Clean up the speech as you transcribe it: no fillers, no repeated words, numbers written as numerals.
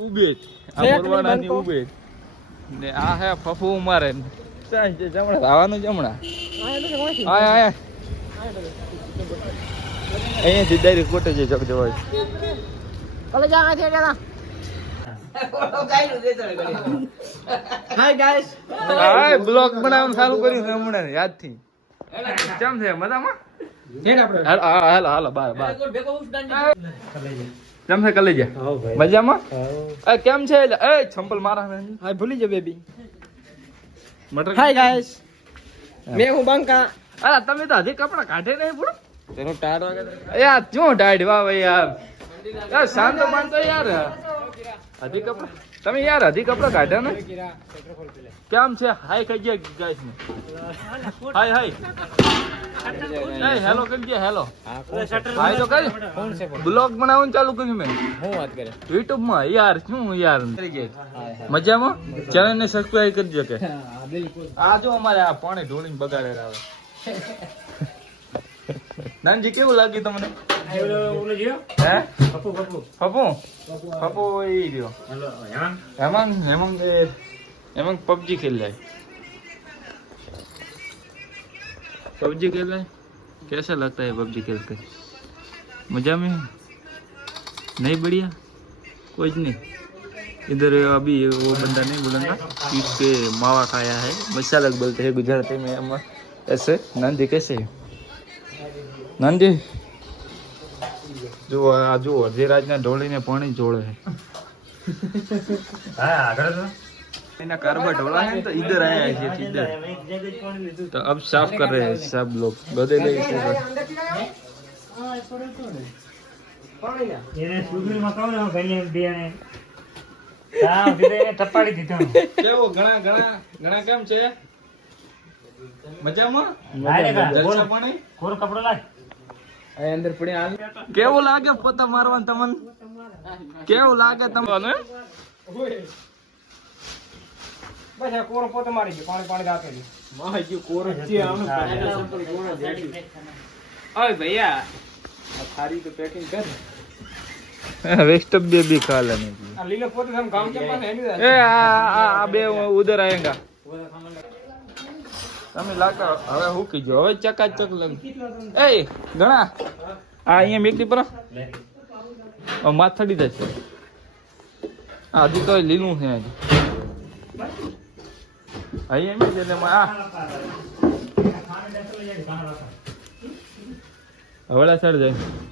ઉબેટ આ મોરવાડાની ઉબેટ ને આ હે ફફુ મારે ત્યાં જમણા આવવાનું જમણા આયા અહીંયાથી ડાયરેક્ટ કોટે જઈ ચક જવાય કોલેજ આવા છે કેલા હાય ગાઈસ હાય બ્લોગ બનાવવાનું ચાલુ કર્યું છે હમણાં યાદથી કેમ છે મજામાં હાલો હાલો બાર બાર કેમ છે કલેજા મજામાં કેમ છે એ ચંપલ મારા હાય ભૂલી જા બેબી મટર હાય ગાઈસ મે હું બંકા અરે તમે તો હજી કપડા કાઢે નહીં પૂરો તેનો ટાયર વાગે યાર ક્यों ટાઈડ વાહ ભાઈ યાર યાર શાંત માનતો યાર હજી કપડા તમે યાર હજી કપડા કાઢ્યા ને કેમ છે હાય કહી ગયા ગાઈસ ને હાય હાય એ હેલો કરી દે હેલો હાય તો કરી બ્લોગ બનાવવાનું ચાલુ કર્યું મેં હું વાત કરે YouTube માં યાર શું યાર મજામાં ચેનલ ને સબસ્ક્રાઇબ કરજો કે આ જો અમારે આ પાણી ઢોળીને બગાડે આવે નાનજી કેવું લાગ્યું તમને હે પપ્પુ એ રહ્યો હેમંત પબજી ખેલ रहा है पबजी खेल रहा है कैसा लगता है पबजी खेल कर मजा में नहीं बढ़िया कुछ नहीं इधर अभी वो बंदा नहीं बोलेगा इसके मावा खाया है मसाला बोलते हैं गुजराती में हम ऐसे नंदी कैसे नंदी जो आ जो अधीराज ने ढोली ने पानी जोड़े है हाँ आगे ना कारबा ढोला है तो इधर आया है इधर तो अब साफ कर रहे हैं सब लोग गधे ले કેવું ઘણા ઘણા ઘણા કેમ છે મજામાં જલસા પાણી કોર કપડો લાગ અંદર પડી હાલ કેવું લાગે પોતા મારવાનું તમને કેવું લાગે તમને બસ આ કોરો પોતે મારી ગયો પાણી પાણી રાખેલી માય ગયો કોરો છે આમ ઓય ભૈયા આ થારી તો પેકિંગ કર वेस्ट भी खा लेने આ લીલો પોતે સમ કામ કે પાને એની ए आ बे उधर आएगा તમે લાકા હવે હું કીજો હવે ચકાચક લગ એ ઘણા આ અહીંયા મેકડી પર માથડી જશે આ હજી તો લીલું છે હજી અહીંયા મેં એટલે આ હવળા ચડ જાય